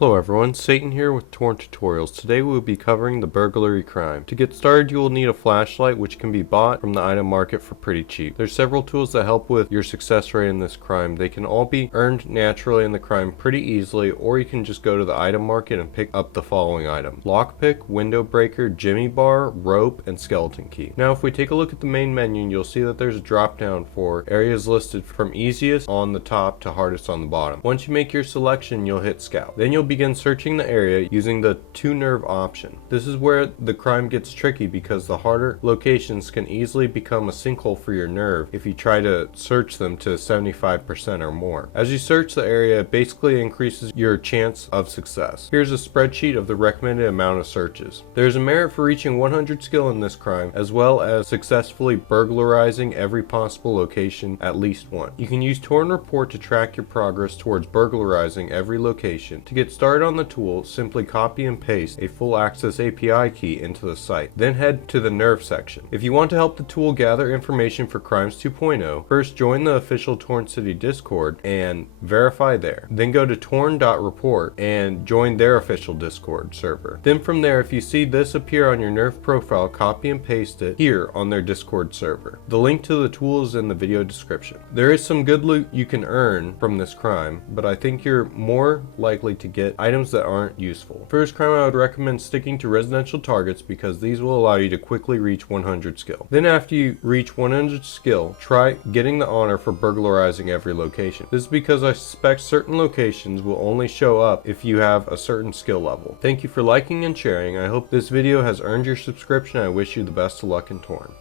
Hello everyone, Satan here with Torn Tutorials. Today we will be covering the burglary crime. To get started you will need a flashlight, which can be bought from the item market for pretty cheap. There's several tools that help with your success rate in this crime. They can all be earned naturally in the crime pretty easily, or you can just go to the item market and pick up the following items: lockpick, window breaker, jimmy bar, rope, and skeleton key. Now if we take a look at the main menu, you'll see that there's a drop down for areas listed from easiest on the top to hardest on the bottom. Once you make your selection, you'll hit scout. Then you'll begin searching the area using the to nerve option. This is where the crime gets tricky because the harder locations can easily become a sinkhole for your nerve if you try to search them to 75% or more. As you search the area, it basically increases your chance of success. Here's a spreadsheet of the recommended amount of searches. There's a merit for reaching 100 skill in this crime, as well as successfully burglarizing every possible location at least once. You can use Torn Report to track your progress towards burglarizing every location. To get started on the tool, simply copy and paste a full access API key into the site. Then head to the nerve section. If you want to help the tool gather information for Crimes 2.0, first join the official Torn City Discord and verify there. Then go to torn.report and join their official Discord server. Then from there, if you see this appear on your nerve profile, copy and paste it here on their Discord server. The link to the tool is in the video description. There is some good loot you can earn from this crime, but I think you're more likely to get items that aren't useful. First crime, I would recommend sticking to residential targets because these will allow you to quickly reach 100 skill. Then after you reach 100 skill, try getting the honor for burglarizing every location. This is because I suspect certain locations will only show up if you have a certain skill level. Thank you for liking and sharing. I hope this video has earned your subscription. I wish you the best of luck in Torn.